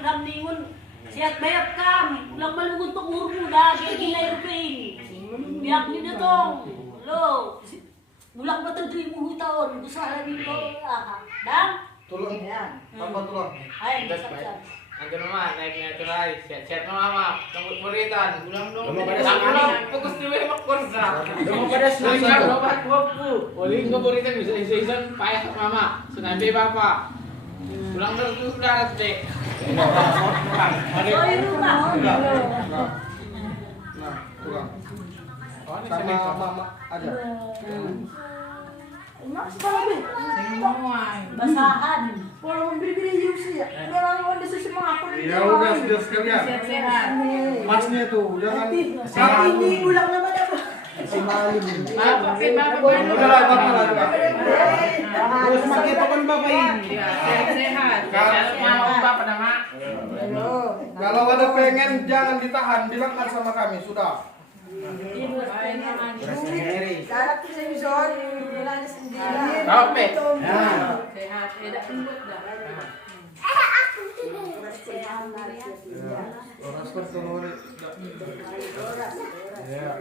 pinamningon. Sihat bayat kam. Ulang malungun to urmo na gilay rupin. Biak ni datong. Lo. Ulang batang 3,000 tahun. Usaha ni lo. Dang. Tulong. Papa tulong. Ay, sakyan. Angkat mama, naiknya cerai, set mama, tunggu muritan, ulang dong. Demo pada Sama sana. fokus dulu emang kursa. Demo pada sana. Naiknya obat boku. Uling ke muritan bisa season payah mama, sunabi bapak. Ulang dong tuh darat deh. Oh, ini rumah. Nah, tulong. Oh, ini Sama sama mama ada. Mas babe, Basahan. kalau memberi-beri Yusi ya, orang orang desa semua apa nih? Ya udah sudah sekalian. Sehat. Masnya tuh jangan Saat ini ulang nama apa? semalim. Bapak, Udah lah, Bapak lah. Terus pakai teman bapak ini. sehat. Kalau mau bapak nama. Kalau ada pengen jangan ditahan, bilangkan sama kami sudah. Sarap tuh saya bisa bilang sendiri. Oke. Sehat, tidak lembut dah. Orang seperti ini. Ya.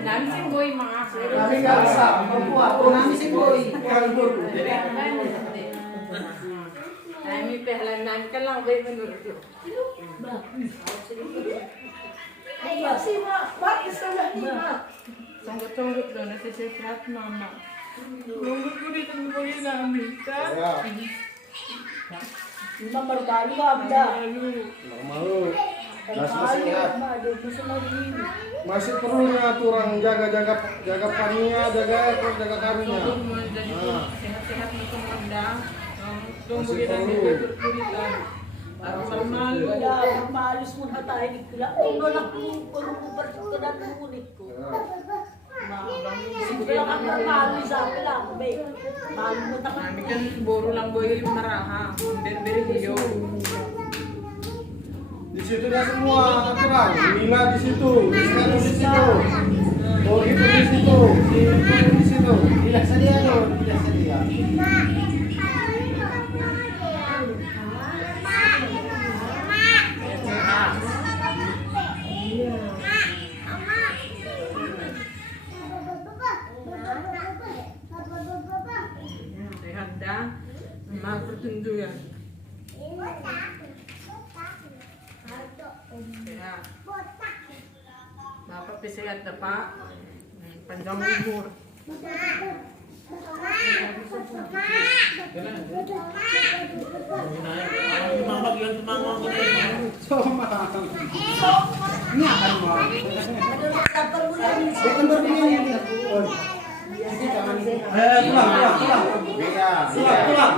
Nami sing boy mga Kami nggak bisa membuat. Nami sing boy. Kalbur. Nami pehlan nami ka lang boy menurut. Iya sih mak, bakit sudah nih mak? Sanggut-sanggut doon na si Sefrat mama. Sanggut ko dito ng boy namin ka. Ya. Nomor baru abda. Malu. Masih sehat. Masih Masih perlunya aturan jaga paninya, jaga karunya. Sehat-sehat na tumandang. Tunggu Masih kita perlu. berkuritan. Araw normal. Ya, maalis mo na tayo ni Kila. Kung nalak mo, kung berkenan mo ulit ko. Siguro lang ang maalis sa akin lang. Maalis mo na Kami kan boro lang boy maraha. Beri beliau. Di situ dah semua aturan. Mila di situ, Rizky di situ, Bogi pun di situ, si pun di situ. Tidak sedia loh, tidak sedia. Sehat dah. Memang pertunjukan. Sehat. Bapak sehat dah Pak. Panjang umur. Ini akan mau. dapat mo yan. Pulang. Pulang.